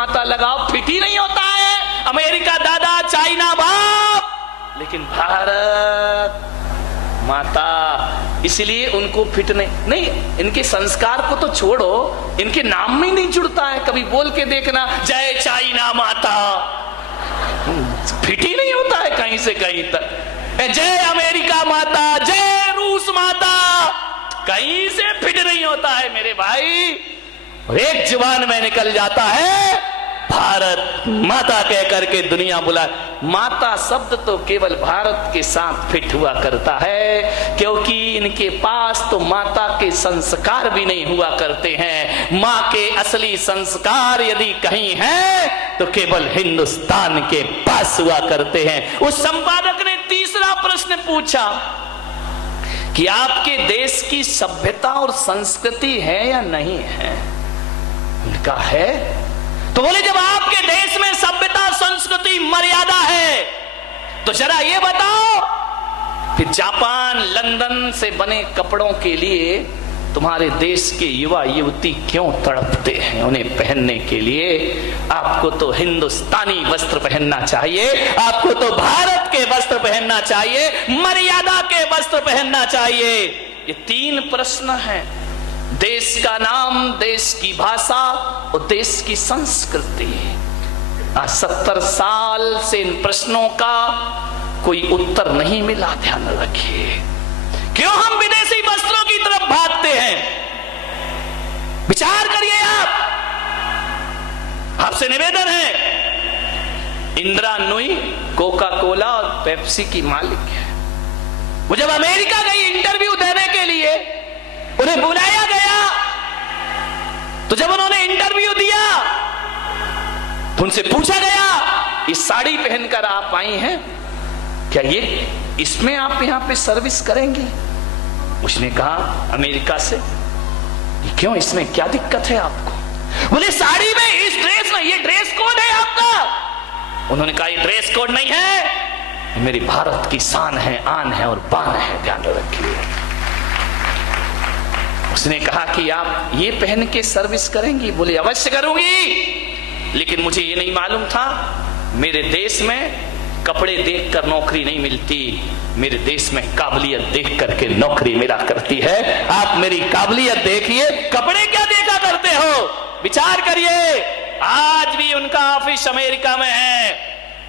माता लगाओ, फिट ही नहीं होता है। अमेरिका दादा, चाइना बाप, लेकिन भारत माता, इसलिए उनको फिट नहीं। इनके संस्कार को तो छोड़ो, इनके नाम में नहीं जुड़ता है। कभी बोल के देखना, जय चाइना माता, फिट ही नहीं होता है कहीं से कहीं तक। जय अमेरिका माता, जय रूस माता, कहीं से फिट नहीं होता है मेरे भाई। और एक जुबान में निकल जाता है भारत माता कह करके दुनिया बुला। माता शब्द तो केवल भारत के साथ फिट हुआ करता है, क्योंकि इनके पास तो माता के संस्कार भी नहीं हुआ करते हैं। माँ के असली संस्कार यदि कहीं हैं तो केवल हिंदुस्तान के पास हुआ करते हैं। उस संपादक ने तीसरा प्रश्न पूछा कि आपके देश की सभ्यता और संस्कृति है या नहीं है? उनका है। तो बोले जब आपके देश में सभ्यता, संस्कृति, मर्यादा है, तो जरा ये बताओ कि जापान, लंदन से बने कपड़ों के लिए तुम्हारे देश के युवा युवती क्यों तड़पते हैं उन्हें पहनने के लिए? आपको तो हिंदुस्तानी वस्त्र पहनना चाहिए, आपको तो भारत के वस्त्र पहनना चाहिए, मर्यादा के वस्त्र पहनना चाहिए। ये तीन प्रश्न हैं। देश का नाम, देश की भाषा और देश की संस्कृति। 70 साल से इन प्रश्नों का कोई उत्तर नहीं मिला। ध्यान रखिए, क्यों हम विदेशी वस्त्रों की तरफ भागते हैं? विचार करिए आप। आपसे निवेदन है, इंदिरा नूई कोका कोला और पेप्सी की मालिक है। वो जब अमेरिका गई इंटरव्यू देने के लिए, उन्हें बुलाया गया, तो जब उन्होंने इंटरव्यू दिया तो उनसे पूछा गया, इस साड़ी पहनकर आप आई हैं, क्या ये इसमें आप यहां पे सर्विस करेंगी? उसने कहा अमेरिका से, ये क्यों, इसमें क्या दिक्कत है आपको? बोले साड़ी में, इस ड्रेस में, ये ड्रेस कोड है आपका। उन्होंने कहा ये ड्रेस कोड नहीं है, ये मेरी भारत की शान है, आन है और बान है। ध्यान रखिए। उसने कहा कि आप ये पहन के सर्विस करेंगी? बोले अवश्य करूंगी, लेकिन मुझे ये नहीं मालूम था मेरे देश में कपड़े देखकर नौकरी नहीं मिलती, मेरे देश में काबिलियत देख करके नौकरी मिला करती है। आप मेरी काबिलियत देखिए, कपड़े क्या देखा करते हो? विचार करिए। आज भी उनका ऑफिस अमेरिका में है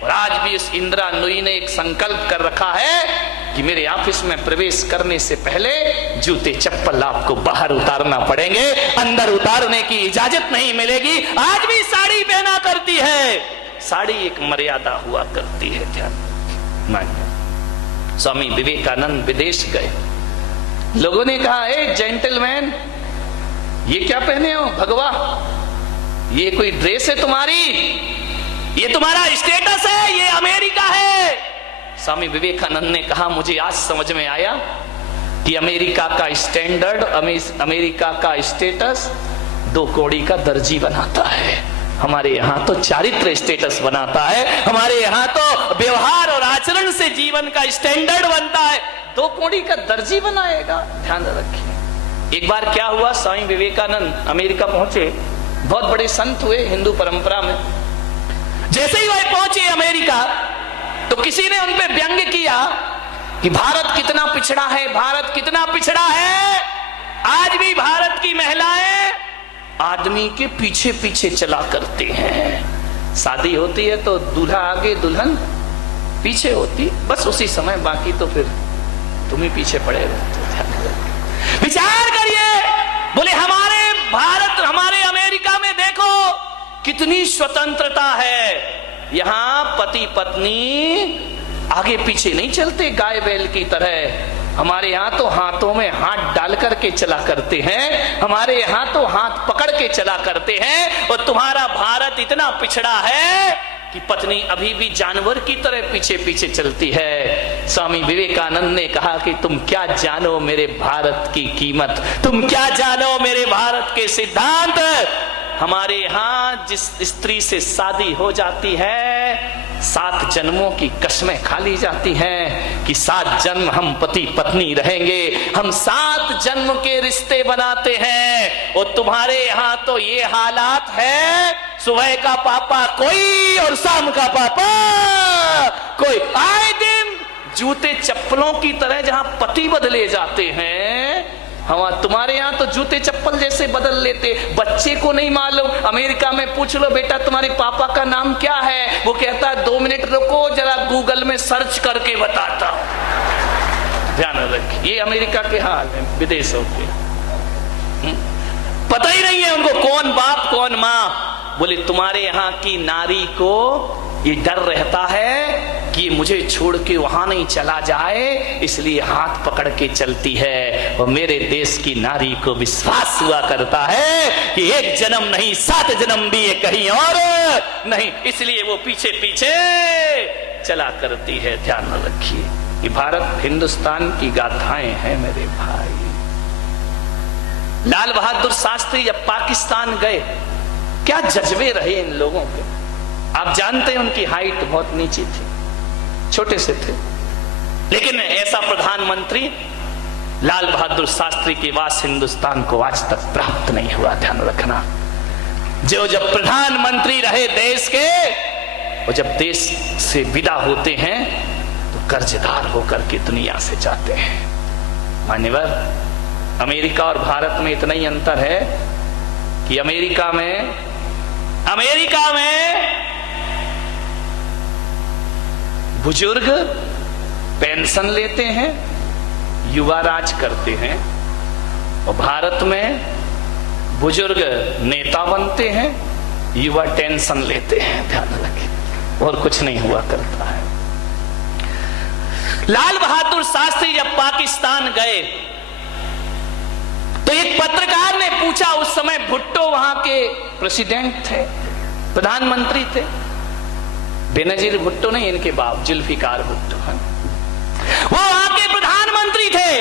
और आज भी उस इंदिरा नूई ने एक संकल्प कर रखा है कि मेरे ऑफिस में प्रवेश करने से पहले जूते चप्पल आपको बाहर उतारना पड़ेंगे, अंदर उतारने की इजाजत नहीं मिलेगी। आज भी साड़ी पहना करती है। साड़ी एक मर्यादा हुआ करती है। ध्यान मानिए। स्वामी विवेकानंद विदेश गए, लोगों ने कहा, ए जेंटलमैन, ये क्या पहने हो भगवा? ये कोई ड्रेस है तुम्हारी? ये तुम्हारा स्टेटस है? ये अमेरिका है। स्वामी विवेकानंद ने कहा, मुझे आज समझ में आया कि अमेरिका का स्टैंडर्ड, अमेरिका का स्टेटस 2 कौड़ी का दर्जी बनाता है। हमारे यहाँ तो चारित्र स्टेटस बनाता है, हमारे यहाँ तो व्यवहार और आचरण से जीवन का स्टैंडर्ड बनता है। 2 कौड़ी का दर्जी बनाएगा। ध्यान रखिए। एक बार क्या हुआ, स्वामी विवेकानंद अमेरिका पहुंचे, बहुत बड़े संत हुए हिंदू परंपरा में। जैसे ही वह पहुंचे अमेरिका, तो किसी ने उन पे व्यंग्य किया कि भारत कितना पिछड़ा है, भारत कितना पिछड़ा है। आज भी भारत की महिलाएं आदमी के पीछे पीछे चला करती हैं। शादी होती है तो दूल्हा आगे दुल्हन पीछे होती, बस उसी समय, बाकी तो फिर तुम ही पीछे पड़े रहते। विचार करिए। बोले हमारे भारत, हमारे अमेरिका में देखो कितनी स्वतंत्रता है। यहां पति पत्नी आगे पीछे नहीं चलते गाय बैल की तरह। हमारे यहाँ तो हाथों में हाथ डाल करके चला करते हैं, हमारे यहाँ तो हाथ पकड़ के चला करते हैं। और तुम्हारा भारत इतना पिछड़ा है कि पत्नी अभी भी जानवर की तरह पीछे पीछे चलती है। स्वामी विवेकानंद ने कहा कि तुम क्या जानो मेरे भारत की कीमत, तुम क्या जानो मेरे भारत के सिद्धांत। हमारे यहाँ जिस स्त्री से शादी हो जाती है, 7 जन्मों की कसमें खा ली जाती हैं कि 7 जन्म हम पति पत्नी रहेंगे, हम 7 जन्म के रिश्ते बनाते हैं। और तुम्हारे यहाँ तो ये हालात है, सुबह का पापा कोई और शाम का पापा कोई। आए दिन जूते चप्पलों की तरह जहां पति बदले जाते हैं, हाँ तुम्हारे यहाँ तो जूते चप्पल जैसे बदल लेते। बच्चे को नहीं मालूम, अमेरिका में पूछ लो बेटा तुम्हारे पापा का नाम क्या है, वो कहता है 2 मिनट रुको जरा गूगल में सर्च करके बताता हूं। ध्यान रखिए, ये अमेरिका के हाल है, विदेशों के। पता ही नहीं है उनको कौन बाप कौन माँ। बोले तुम्हारे यहाँ की नारी को ये डर रहता है कि मुझे छोड़ के वहां नहीं चला जाए, इसलिए हाथ पकड़ के चलती है। और मेरे देश की नारी को विश्वास हुआ करता है कि 1 जन्म नहीं 7 जन्म भी ये कहीं और नहीं, इसलिए वो पीछे पीछे चला करती है। ध्यान रखिए, ये भारत हिंदुस्तान की गाथाएं हैं मेरे भाई। लाल बहादुर शास्त्री जब पाकिस्तान गए, क्या जज्बे रहे इन लोगों के। आप जानते हैं उनकी हाइट बहुत नीची थी, छोटे से थे, लेकिन ऐसा प्रधानमंत्री लाल बहादुर शास्त्री के वास हिंदुस्तान को आज तक प्राप्त नहीं हुआ। ध्यान रखना, जो जब प्रधानमंत्री रहे देश के, और जब देश से विदा होते हैं तो कर्जदार होकर के दुनिया से जाते हैं। मान्यवर, अमेरिका और भारत में इतना ही अंतर है कि अमेरिका में बुजुर्ग पेंशन लेते हैं, युवा राज करते हैं, और भारत में बुजुर्ग नेता बनते हैं, युवा टेंशन लेते हैं। ध्यान रखें, और कुछ नहीं हुआ करता है। लाल बहादुर शास्त्री जब पाकिस्तान गए तो एक पत्रकार ने पूछा, उस समय भुट्टो वहां के प्रेसिडेंट थे, प्रधानमंत्री थे, बेनजीर भुट्टो नहीं, इनके बाप जुल्फिकार भुट्टो, वो वहां के प्रधानमंत्री थे।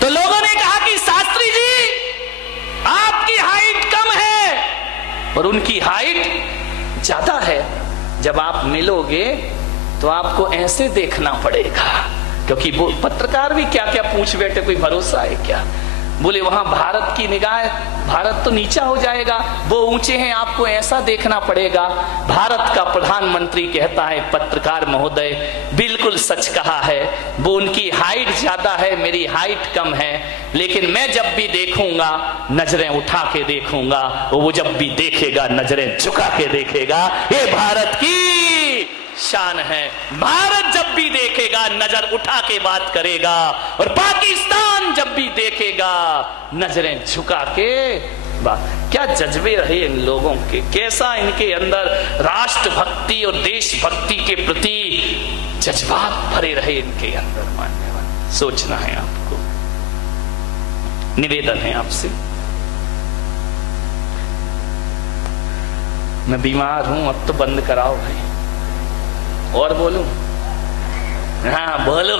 तो लोगों ने कहा कि शास्त्री जी आपकी हाइट कम है और उनकी हाइट ज्यादा है, जब आप मिलोगे तो आपको ऐसे देखना पड़ेगा, क्योंकि वो पत्रकार भी क्या क्या पूछ बैठे, कोई भरोसा है क्या। बोले वहां भारत की निगाह, भारत तो नीचा हो जाएगा, वो ऊंचे हैं, आपको ऐसा देखना पड़ेगा। भारत का प्रधानमंत्री कहता है, पत्रकार महोदय बिल्कुल सच कहा है, वो उनकी हाइट ज्यादा है, मेरी हाइट कम है, लेकिन मैं जब भी देखूंगा नजरें उठा के देखूंगा, वो जब भी देखेगा नजरें झुका के देखेगा। ये भारत की शान है, भारत जब भी देखेगा नजर उठा के बात करेगा, और पाकिस्तान जब भी देखेगा नजरें झुका के बात। क्या जज्बे रहे इन लोगों के, कैसा इनके अंदर राष्ट्रभक्ति और देशभक्ति के प्रति जज्बात भरे रहे इनके अंदर। मान्यवर, सोचना है आपको, निवेदन है आपसे। मैं बीमार हूं, अब तो बंद कराओ भाई। और बोलूं? हाँ बोलो,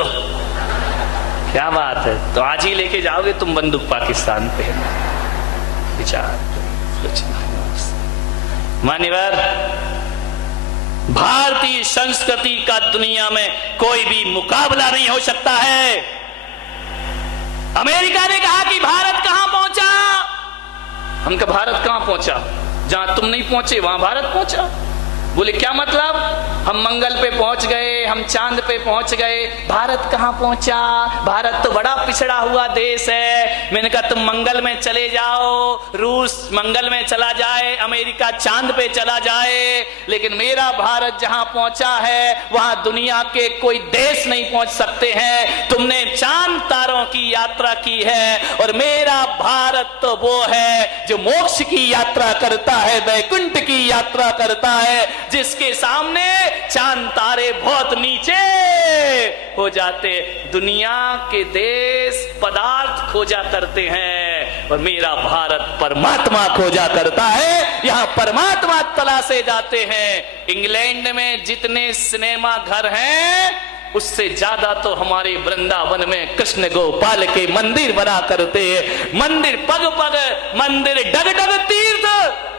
क्या बात है। तो आज ही लेके जाओगे तुम बंदूक पाकिस्तान पे? विचार मान्यवर, भारतीय संस्कृति का दुनिया में कोई भी मुकाबला नहीं हो सकता है। अमेरिका ने कहा कि भारत कहां पहुंचा, हम कहा भारत कहां पहुंचा, जहां तुम नहीं पहुंचे वहां भारत पहुंचा। बोले क्या मतलब, हम मंगल पे पहुंच गए, हम चांद पे पहुंच गए, भारत कहां पहुंचा, भारत तो बड़ा पिछड़ा हुआ देश है। मैंने कहा तुम मंगल में चले जाओ, रूस मंगल में चला जाए, अमेरिका चांद पे चला जाए, लेकिन मेरा भारत जहां पहुंचा है वहां दुनिया के कोई देश नहीं पहुंच सकते हैं। तुमने चांद तारों की यात्रा की है, और मेरा भारत तो वो है जो मोक्ष की यात्रा करता है, वैकुंठ की यात्रा करता है, जिसके सामने चांद तारे बहुत नीचे हो जाते। दुनिया के देश पदार्थ खोजा करते हैं, और मेरा भारत परमात्मा खोजा करता है। यहां परमात्मा तलाशे जाते हैं। इंग्लैंड में जितने सिनेमा घर हैं उससे ज्यादा तो हमारे वृंदावन में कृष्ण गोपाल के मंदिर बना करते हैं। मंदिर पग पग, मंदिर डग डग तीर्थ।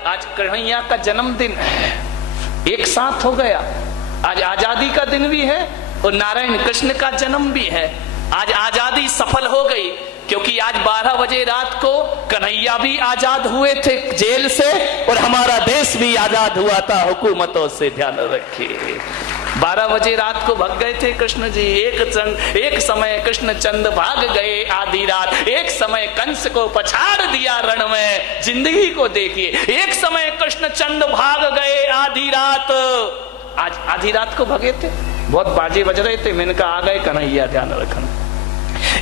आज कन्हैया का जन्मदिन है, एक साथ हो गया। आज आजादी का दिन भी है और नारायण कृष्ण का जन्म भी है। आज आजादी सफल हो गई, क्योंकि आज 12 बजे रात को कन्हैया भी आजाद हुए थे जेल से और हमारा देश भी आजाद हुआ था हुकूमतों से। ध्यान रखिए, 12 बजे रात को भाग गए थे कृष्ण जी। एक समय कृष्ण चंद भाग गए आधी रात, एक समय कंस को पछाड़ दिया रण में। जिंदगी को देखिए, एक समय कृष्ण चंद भाग गए आधी रात। आज आधी रात को भागे थे, बहुत बाजे बज रहे थे, मैंने कहा आ गए कन्हैया, ध्यान रखना।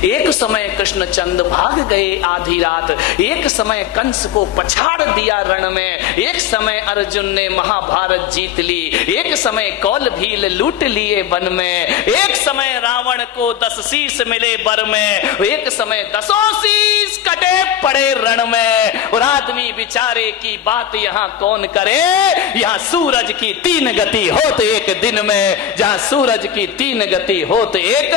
एक समय कृष्ण चंद भाग गए आधी रात, एक समय कंस को पछाड़ दिया रण में, एक समय अर्जुन ने महाभारत जीत ली, एक समय कौल भील लूट लिए वन में, एक समय रावण को 10 शीश मिले बर में, एक समय 10 शीश कटे पड़े रण में। और आदमी बिचारे की बात यहाँ कौन करे, यहाँ सूरज की 3 गति होत एक दिन में, जहाँ सूरज की 3 गति होत एक,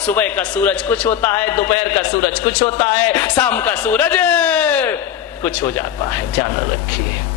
सुबह का सूरज कुछ होता है, दोपहर का सूरज कुछ होता है, शाम का सूरज कुछ हो जाता है। ध्यान रखिए।